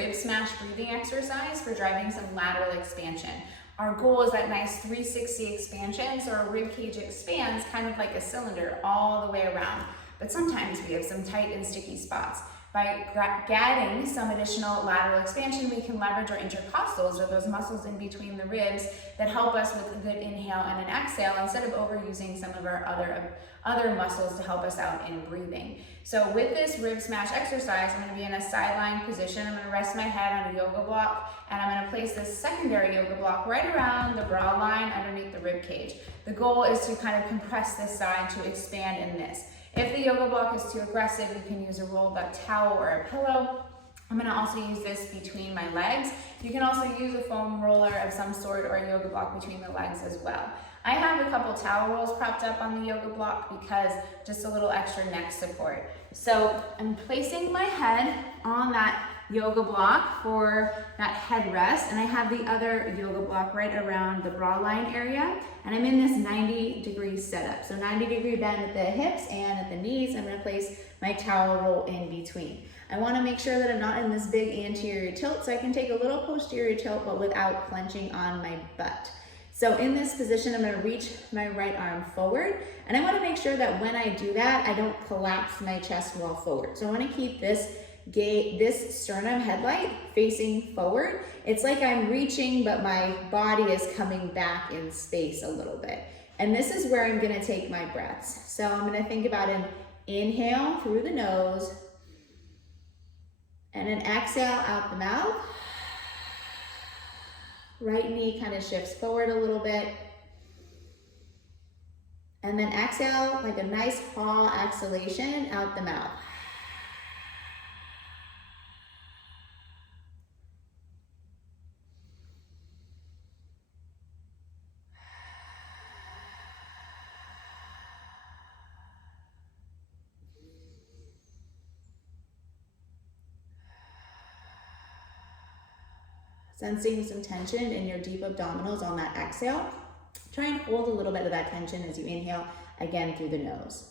rib smash breathing exercise for driving some lateral expansion. Our goal is that nice 360 expansion, so our rib cage expands kind of like a cylinder all the way around. But sometimes we have some tight and sticky spots. By adding some additional lateral expansion, we can leverage our intercostals, or those muscles in between the ribs that help us with a good inhale and an exhale, instead of overusing some of our other muscles to help us out in breathing. So with this rib smash exercise, I'm going to be in a sideline position. I'm going to rest my head on a yoga block, and I'm going to place this secondary yoga block right around the brow line underneath the rib cage. The goal is to kind of compress this side to expand in this. If the yoga block is too aggressive, you can use a rolled up towel or a pillow. I'm gonna also use this between my legs. You can also use a foam roller of some sort or a yoga block between the legs as well. I have a couple towel rolls propped up on the yoga block because just a little extra neck support. So I'm placing my head on that yoga block for that headrest, and I have the other yoga block right around the brow line area, and I'm in this 90-degree setup. So 90-degree bend at the hips and at the knees. I'm going to place my towel roll in between. I want to make sure that I'm not in this big anterior tilt, so I can take a little posterior tilt but without clenching on my butt. So in this position, I'm going to reach my right arm forward, and I want to make sure that when I do that, I don't collapse my chest wall forward. So I want to keep this sternum headlight facing forward. It's like I'm reaching, but my body is coming back in space a little bit. And this is where I'm going to take my breaths. So I'm going to think about an inhale through the nose and an exhale out the mouth. Right knee kind of shifts forward a little bit. And then exhale like a nice paw exhalation out the mouth. Sensing some tension in your deep abdominals on that exhale. Try and hold a little bit of that tension as you inhale, again through the nose.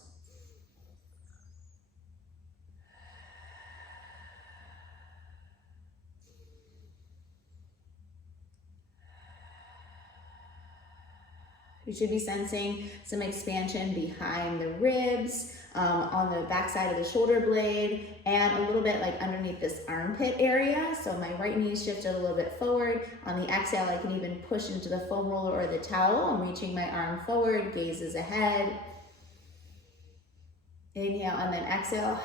You should be sensing some expansion behind the ribs, on the back side of the shoulder blade, and a little bit like underneath this armpit area. So my right knee is shifted a little bit forward. On the exhale, I can even push into the foam roller or the towel. I'm reaching my arm forward, gaze is ahead. Inhale and then exhale.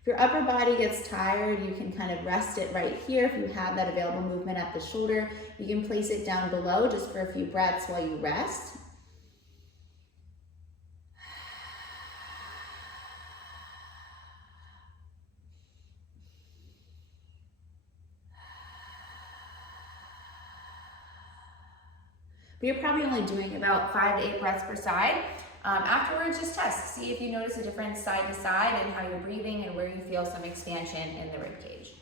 If your upper body gets tired, you can kind of rest it right here. If you have that available movement at the shoulder, you can place it down below just for a few breaths while you rest. But you're probably only doing about 5 to 8 breaths per side. Afterwards, just test. See if you notice a difference side to side in how you're breathing and where you feel some expansion in the rib cage.